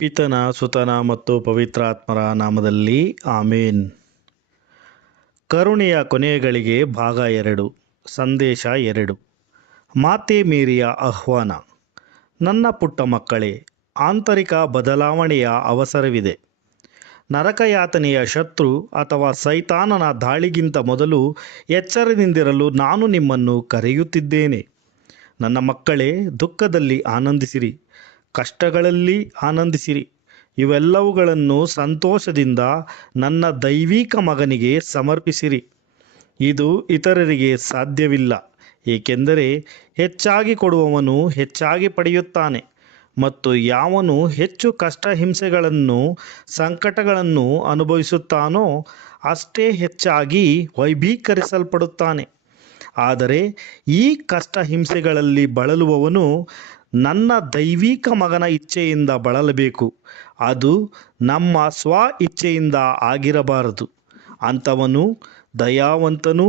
ಪಿತನ ಸುತನ ಮತ್ತು ಪವಿತ್ರಾತ್ಮರ ನಾಮದಲ್ಲಿ ಆಮೇನ್. ಕರುಣೆಯ ಕೊನೆಗಳಿಗೆ ಭಾಗ 2. ಸಂದೇಶ 2. ಮಾತೆ ಮೇರಿಯ ಆಹ್ವಾನ. ನನ್ನ ಪುಟ್ಟ ಮಕ್ಕಳೇ, ಆಂತರಿಕ ಬದಲಾವಣೆಯ ಅವಸರವಿದೆ. ನರಕಯಾತನೆಯ ಶತ್ರು ಅಥವಾ ಸೈತಾನನ ದಾಳಿಗಿಂತ ಮೊದಲು ಎಚ್ಚರದಿಂದಿರಲು ನಾನು ನಿಮ್ಮನ್ನು ಕರೆಯುತ್ತಿದ್ದೇನೆ. ನನ್ನ ಮಕ್ಕಳೇ, ದುಃಖದಲ್ಲಿ ಆನಂದಿಸಿರಿ, ಕಷ್ಟಗಳಲ್ಲಿ ಆನಂದಿಸಿರಿ. ಇವೆಲ್ಲವುಗಳನ್ನು ಸಂತೋಷದಿಂದ ನನ್ನ ದೈವಿಕ ಮಗನಿಗೆ ಸಮರ್ಪಿಸಿರಿ. ಇದು ಇತರರಿಗೆ ಸಾಧ್ಯವಿಲ್ಲ, ಏಕೆಂದರೆ ಹೆಚ್ಚಾಗಿ ಕೊಡುವವನು ಹೆಚ್ಚಾಗಿ ಪಡೆಯುತ್ತಾನೆ, ಮತ್ತು ಯಾವನು ಹೆಚ್ಚು ಕಷ್ಟ ಹಿಂಸೆಗಳನ್ನು ಸಂಕಟಗಳನ್ನು ಅನುಭವಿಸುತ್ತಾನೋ ಅಷ್ಟೇ ಹೆಚ್ಚಾಗಿ ವೈಭೀಕರಿಸಲ್ಪಡುತ್ತಾನೆ. ಆದರೆ ಈ ಕಷ್ಟ ಹಿಂಸೆಗಳಲ್ಲಿ ಬಳಲುವವನು ನನ್ನ ದೈವಿಕ ಮಗನ ಇಚ್ಛೆಯಿಂದ ಬಳಲಬೇಕು, ಅದು ನಮ್ಮ ಸ್ವ ಇಚ್ಛೆಯಿಂದ ಆಗಿರಬಾರದು. ಅಂಥವನು ದಯಾವಂತನೂ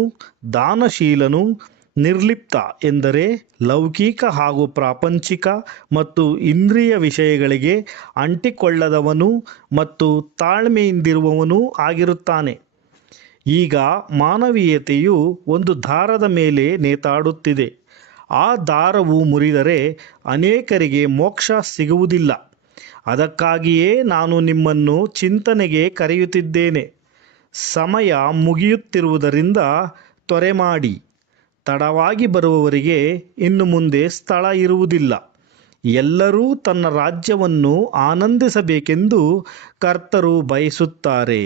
ದಾನಶೀಲನೂ ನಿರ್ಲಿಪ್ತ, ಎಂದರೆ ಲೌಕಿಕ ಹಾಗೂ ಪ್ರಾಪಂಚಿಕ ಮತ್ತು ಇಂದ್ರಿಯ ವಿಷಯಗಳಿಗೆ ಅಂಟಿಕೊಳ್ಳದವನೂ ಮತ್ತು ತಾಳ್ಮೆಯಿಂದಿರುವವನೂ ಆಗಿರುತ್ತಾನೆ. ಈಗ ಮಾನವೀಯತೆಯು ಒಂದು ದಾರದ ಮೇಲೆ ನೇತಾಡುತ್ತಿದೆ. ಆ ದಾರವು ಮುರಿದರೆ ಅನೇಕರಿಗೆ ಮೋಕ್ಷ ಸಿಗುವುದಿಲ್ಲ. ಅದಕ್ಕಾಗಿಯೇ ನಾನು ನಿಮ್ಮನ್ನು ಚಿಂತನೆಗೆ ಕರೆಯುತ್ತಿದ್ದೇನೆ. ಸಮಯ ಮುಗಿಯುತ್ತಿರುವುದರಿಂದ ತ್ವರೆ ಮಾಡಿ. ತಡವಾಗಿ ಬರುವವರಿಗೆ ಇನ್ನು ಮುಂದೆ ಸ್ಥಳ ಇರುವುದಿಲ್ಲ. ಎಲ್ಲರೂ ತನ್ನ ರಾಜ್ಯವನ್ನು ಆನಂದಿಸಬೇಕೆಂದು ಕರ್ತರು ಬಯಸುತ್ತಾರೆ.